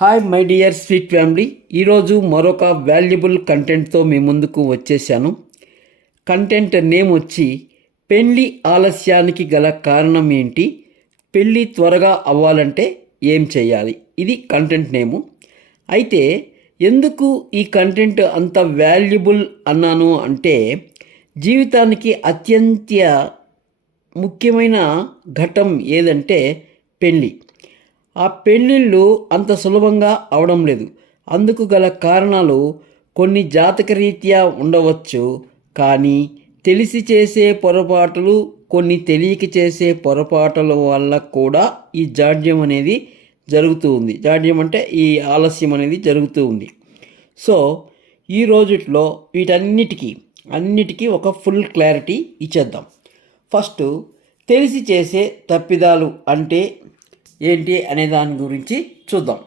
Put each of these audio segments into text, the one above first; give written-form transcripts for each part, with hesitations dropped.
Hi my dear sweet family, ఈరోజు మరొక valuable కంటెంట్తో మీ ముందుకు వచ్చేసాను. కంటెంట్ నేమ్ వచ్చి పెళ్ళి ఆలస్యానికి గల కారణం ఏంటి, పెళ్ళి త్వరగా అవ్వాలంటే ఏం చేయాలి, ఇది కంటెంట్ నేము. అయితే ఎందుకు ఈ కంటెంట్ అంత వాల్యుబుల్ అన్నాను అంటే, జీవితానికి అత్యంత ముఖ్యమైన ఘట్టం ఏదంటే పెళ్ళి. ఆ పెళ్ళిళ్ళు అంత సులభంగా అవడం లేదు. అందుకు గల కారణాలు కొన్ని జాతకరీత్యా ఉండవచ్చు, కానీ తెలిసి చేసే పొరపాటులు, కొన్ని తెలియక చేసే పొరపాటుల వల్ల కూడా ఈ జాడ్యం అనేది జరుగుతూ ఉంది. జాడ్యం అంటే ఈ ఆలస్యం అనేది జరుగుతూ ఉంది. సో ఈ రోజుట్లో వీటన్నిటికీ ఒక ఫుల్ క్లారిటీ ఇచ్చేద్దాం. ఫస్ట్, తెలిసి చేసే తప్పిదాలు అంటే ఏంటి అనే దాని గురించి చూద్దాం.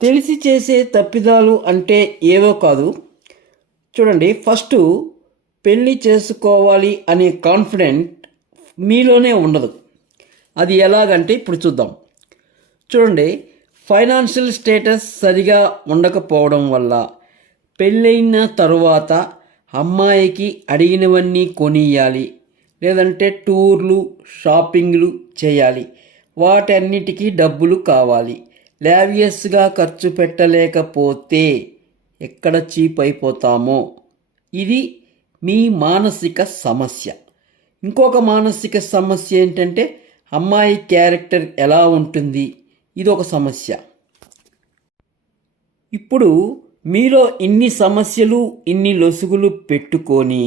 తెలిసి చేసే తప్పిదాలు అంటే ఏవో కాదు. చూడండి, ఫస్ట్ పెళ్ళి చేసుకోవాలి అనే కాన్ఫిడెంట్ మీలోనే ఉండదు. అది ఎలాగంటే ఇప్పుడు చూద్దాం. చూడండి, ఫైనాన్షియల్ స్టేటస్ సరిగా ఉండకపోవడం వల్ల పెళ్ళైన తరువాత అమ్మాయికి అడిగినవన్నీ కొనియాలి, లేదంటే టూర్లు, షాపింగ్లు చేయాలి. వాటన్నిటికీ డబ్బులు కావాలి. లావియస్గా ఖర్చు పెట్టలేకపోతే ఎక్కడ చీప్ అయిపోతామో, ఇది మీ మానసిక సమస్య. ఇంకొక మానసిక సమస్య ఏంటంటే అమ్మాయి క్యారెక్టర్ ఎలా ఉంటుంది, ఇది ఒక సమస్య. ఇప్పుడు మీలో ఇన్ని సమస్యలు, ఇన్ని లొసుగులు పెట్టుకొని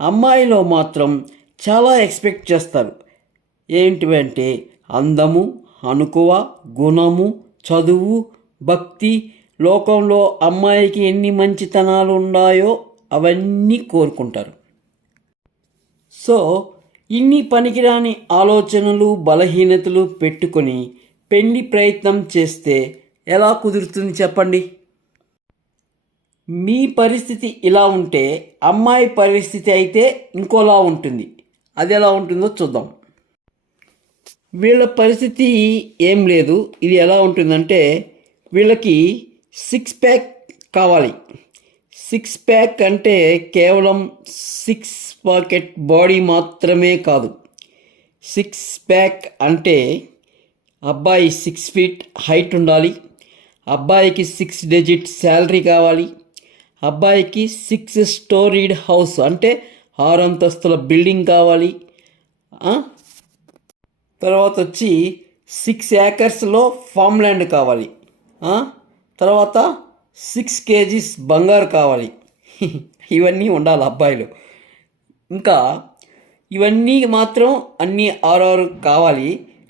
అమ్మాయిలో మాత్రం చాలా ఎక్స్పెక్ట్ చేస్తారు. ఏంటివంటే అందము, అనుకువ, గుణము, చదువు, భక్తి, లోకంలో అమ్మాయికి ఎన్ని మంచితనాలు ఉన్నాయో అవన్నీ కోరుకుంటారు. సో ఇన్ని పనికిరాని ఆలోచనలు, బలహీనతలు పెట్టుకొని పెళ్లి ప్రయత్నం చేస్తే ఎలా కుదురుతుంది చెప్పండి? మీ పరిస్థితి ఇలా ఉంటే అమ్మాయి పరిస్థితి అయితే ఇంకోలా ఉంటుంది. అది ఎలా ఉంటుందో చూద్దాం. వీళ్ళ పరిస్థితి ఏం లేదు. ఇది ఎలా ఉంటుందంటే, వీళ్ళకి 6 ప్యాక్ కావాలి. 6 ప్యాక్ అంటే కేవలం 6 పాకెట్ బాడీ మాత్రమే కాదు. 6 ప్యాక్ అంటే అబ్బాయి 6 ఫీట్ హైట్ ఉండాలి, అబ్బాయికి 6 డిజిట్ శాలరీ కావాలి, అబ్బాయికి 6 స్టోరీడ్ హౌస్ అంటే 6 అంతస్తుల బిల్డింగ్ కావాలి. తర్వాత వచ్చి 6 ఏకర్స్లో ఫామ్ ల్యాండ్ కావాలి. తర్వాత 6 కేజీస్ బంగారు కావాలి. ఇవన్నీ ఉండాలి అబ్బాయిలు. ఇంకా ఇవన్నీ మాత్రం అన్నీ 6 కావాలి.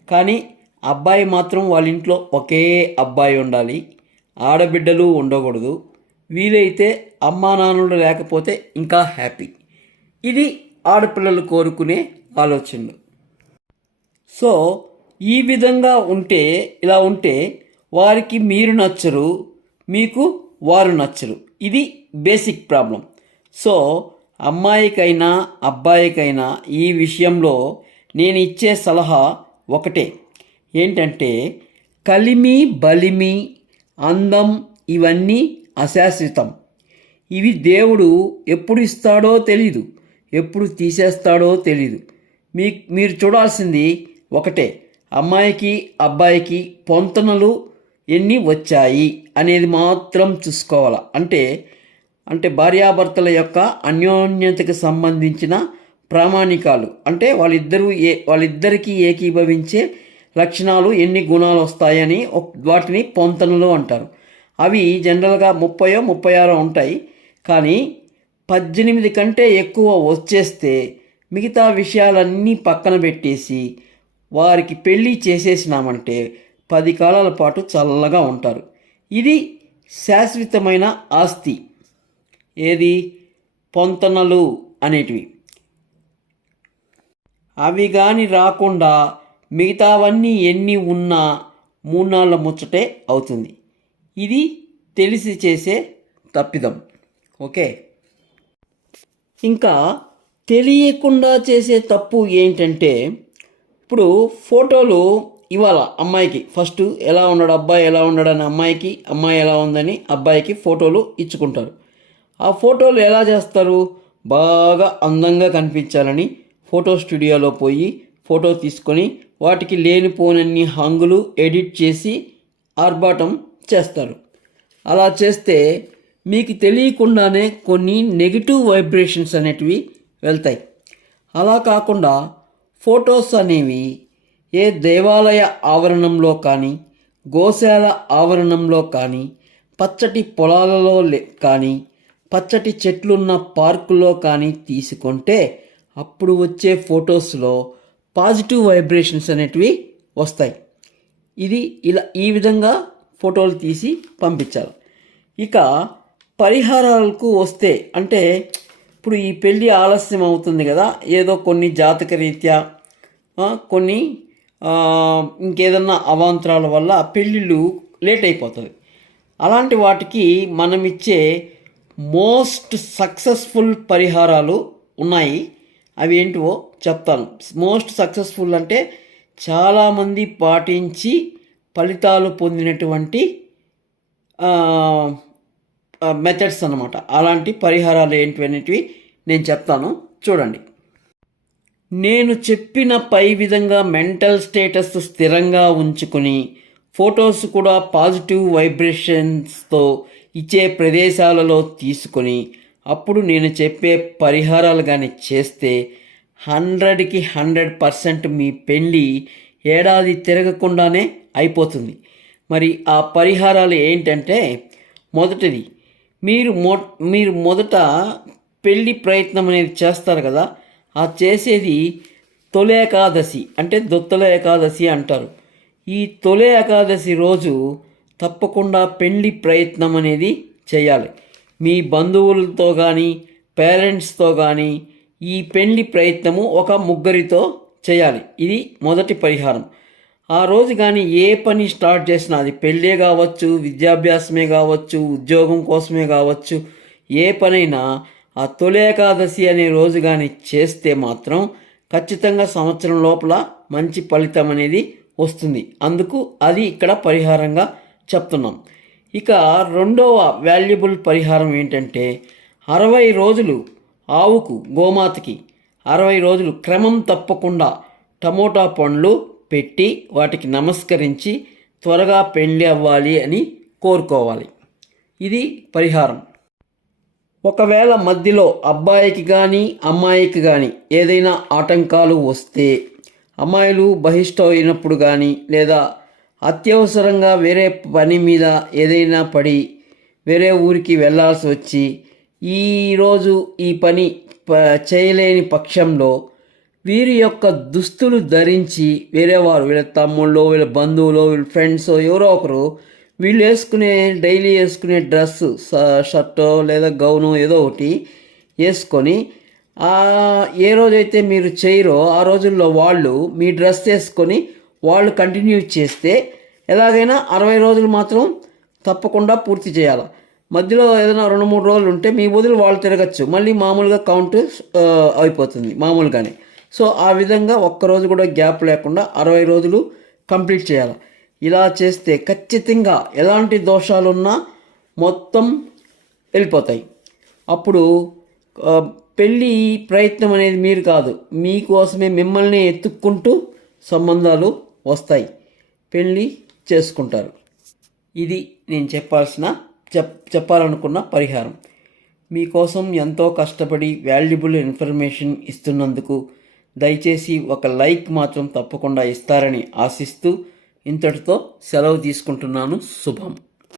కానీ అబ్బాయి మాత్రం వాళ్ళ ఇంట్లో ఒకే అబ్బాయి ఉండాలి, ఆడబిడ్డలు ఉండకూడదు. వీలైతే అమ్మా నాన్నలు లేకపోతే ఇంకా హ్యాపీ. ఇది ఆడపిల్లలు కోరుకునే ఆలోచనలు. సో ఈ విధంగా ఇలా ఉంటే వారికి మీరు నచ్చరు, మీకు వారు నచ్చరు. ఇది బేసిక్ ప్రాబ్లం. సో అమ్మాయికైనా అబ్బాయికైనా ఈ విషయంలో నేను ఇచ్చే సలహా ఒకటే. ఏంటంటే, కలిమి, బలిమి, అందం ఇవన్నీ అశాశ్వతం. ఇవి దేవుడు ఎప్పుడు ఇస్తాడో తెలీదు, ఎప్పుడు తీసేస్తాడో తెలీదు. మీరు చూడాల్సింది ఒకటే, అమ్మాయికి అబ్బాయికి పొంతనలు ఎన్ని వచ్చాయి అనేది మాత్రం చూసుకోవాలి. అంటే భార్యాభర్తల యొక్క అన్యోన్యతకు సంబంధించిన ప్రామాణికాలు, అంటే వాళ్ళిద్దరికీ ఏకీభవించే లక్షణాలు, ఎన్ని గుణాలు వస్తాయని వాటిని పొంతనలు అంటారు. అవి జనరల్గా 30-36 ఉంటాయి. కానీ 18 కంటే ఎక్కువ వచ్చేస్తే మిగతా విషయాలన్నీ పక్కన పెట్టేసి వారికి పెళ్ళి చేసేసినామంటే 10 కాలాల పాటు చల్లగా ఉంటారు. ఇది శాశ్వతమైన ఆస్తి. ఏది? పొంతనలు అనేటివి. అవి కానీ రాకుండా మిగతావన్నీ ఎన్ని ఉన్నా 3 నాళ్ళ ముచ్చటే అవుతుంది. ఇది తెలిసి చేసే తప్పిదం. ఓకే, ఇంకా తెలియకుండా చేసే తప్పు ఏంటంటే, ఇప్పుడు ఫోటోలు ఇవాళ అమ్మాయికి ఫస్ట్ ఎలా ఉన్నాడు అబ్బాయి ఎలా ఉన్నాడని అమ్మాయికి, అమ్మాయి ఎలా ఉందని అబ్బాయికి ఫోటోలు ఇచ్చుకుంటారు. ఆ ఫోటోలు ఎలా చేస్తారు? బాగా అందంగా కనిపించాలని ఫోటో స్టూడియోలో పోయి ఫోటో తీసుకొని వాటికి లేనిపోనన్ని హంగులు ఎడిట్ చేసి ఆర్భాటం చేస్తారు. అలా చేస్తే మీకు తెలియకుండానే కొన్ని నెగిటివ్ వైబ్రేషన్స్ అనేటివి వెళ్తాయి. అలా కాకుండా ఫొటోస్ అనేవి ఏ దేవాలయ ఆవరణంలో కానీ, గోశాల ఆవరణంలో కానీ, పచ్చటి పొలాలలో కానీ, పచ్చటి చెట్లున్న పార్కులో కానీ తీసుకుంటే అప్పుడు వచ్చే ఫొటోస్లో పాజిటివ్ వైబ్రేషన్స్ అనేటివి వస్తాయి. ఈ విధంగా ఫోటోలు తీసి పంపించాలి. ఇక పరిహారాలకు వస్తే, అంటే ఇప్పుడు ఈ పెళ్ళి ఆలస్యం అవుతుంది కదా, ఏదో కొన్ని జాతక రీత్యా కొన్ని ఇంకేదన్నా అవాంతరాల వల్ల పెళ్ళిళ్ళు లేట్ అయిపోతుంది. అలాంటి వాటికి మనమిచ్చే మోస్ట్ సక్సెస్ఫుల్ పరిహారాలు ఉన్నాయి. అవి ఏంటివో చెప్తాను. మోస్ట్ సక్సెస్ఫుల్ అంటే చాలామంది పాటించి ఫలితాలు పొందినటువంటి మెథడ్స్ అన్నమాట. అలాంటి పరిహారాలు ఏంటివి నేను చెప్తాను, చూడండి. నేను చెప్పిన పై విధంగా మెంటల్ స్టేటస్ స్థిరంగా ఉంచుకొని ఫొటోస్ కూడా పాజిటివ్ వైబ్రేషన్స్తో ఇచ్చే ప్రదేశాలలో తీసుకొని అప్పుడు నేను చెప్పే పరిహారాలు కానీ చేస్తే 100కి 100% మీ పెళ్ళి ఏడాది తిరగకుండానే అయిపోతుంది. మరి ఆ పరిహారాలు ఏంటంటే, మొదటిది, మీరు మొదట పెళ్ళి ప్రయత్నం అనేది చేస్తారు కదా, ఆ చేసేది తొలి ఏకాదశి, అంటే దొత్తల ఏకాదశి అంటారు. ఈ తొలి ఏకాదశి రోజు తప్పకుండా పెళ్ళి ప్రయత్నం అనేది చేయాలి. మీ బంధువులతో కానీ, పేరెంట్స్తో కానీ ఈ పెళ్ళి ప్రయత్నము ఒక ముగ్గురితో చేయాలి. ఇది మొదటి పరిహారం. ఆ రోజు కానీ ఏ పని స్టార్ట్ చేసినా, అది పెళ్ళే కావచ్చు, విద్యాభ్యాసమే కావచ్చు, ఉద్యోగం కోసమే కావచ్చు, ఏ పనైనా ఆ తొలి ఏకాదశి అనే రోజు కానీ చేస్తే మాత్రం ఖచ్చితంగా సంవత్సరం లోపల మంచి ఫలితం అనేది వస్తుంది. అందుకు అది ఇక్కడ పరిహారంగా చెప్తున్నాం. ఇక రెండవ వాల్యుబుల్ పరిహారం ఏంటంటే, 60 రోజులు ఆవుకు, గోమాతకి 60 రోజులు క్రమం తప్పకుండా టమోటా పండ్లు పెట్టి వాటికి నమస్కరించి త్వరగా పెళ్ళి అవ్వాలి అని కోరుకోవాలి. ఇది పరిహారం. ఒకవేళ మధ్యలో అబ్బాయికి కానీ అమ్మాయికి కానీ ఏదైనా ఆటంకాలు వస్తే, అమ్మాయిలు బహిష్ట అయినప్పుడు కానీ, లేదా అత్యవసరంగా వేరే పని మీద ఏదైనా పడి వేరే ఊరికి వెళ్ళాల్సి వచ్చి ఈరోజు ఈ పని చేయలేని పక్షంలో వీరి యొక్క దుస్తులు ధరించి వేరేవారు, వీళ్ళ తమ్ముళ్ళు, వీళ్ళ బంధువులు, వీళ్ళ ఫ్రెండ్స్ ఎవరో ఒకరు వీళ్ళు డైలీ వేసుకునే డ్రెస్సు, షర్టో లేదా గౌను ఏదో ఒకటి వేసుకొని ఏ రోజైతే మీరు చేయరో ఆ రోజుల్లో వాళ్ళు మీ డ్రెస్ వేసుకొని వాళ్ళు కంటిన్యూ చేస్తే ఎలాగైనా 60 రోజులు మాత్రం తప్పకుండా పూర్తి చేయాలి. మధ్యలో ఏదైనా 2-3 రోజులు ఉంటే మీ వదిలి వాళ్ళు తిరగచ్చు, మళ్ళీ మామూలుగా కౌంట్ అయిపోతుంది మామూలుగానే. సో ఆ విధంగా ఒక్కరోజు కూడా గ్యాప్ లేకుండా 60 రోజులు కంప్లీట్ చేయాలి. ఇలా చేస్తే ఖచ్చితంగా ఎలాంటి దోషాలున్నా మొత్తం వెళ్ళిపోతాయి. అప్పుడు పెళ్ళి ప్రయత్నం అనేది మీరు కాదు, మీకోసమే మిమ్మల్ని ఎత్తుక్కుంటూ సంబంధాలు వస్తాయి, పెళ్ళి చేసుకుంటారు. ఇది నేను చెప్పాలనుకున్న పరిహారం. మీకోసం ఎంతో కష్టపడి వాల్యుబుల్ ఇన్ఫర్మేషన్ ఇస్తున్నందుకు దయచేసి ఒక లైక్ మాత్రం తప్పకుండా ఇస్తారని ఆశిస్తూ ఇంతటితో సెలవు తీసుకుంటున్నాను. శుభం.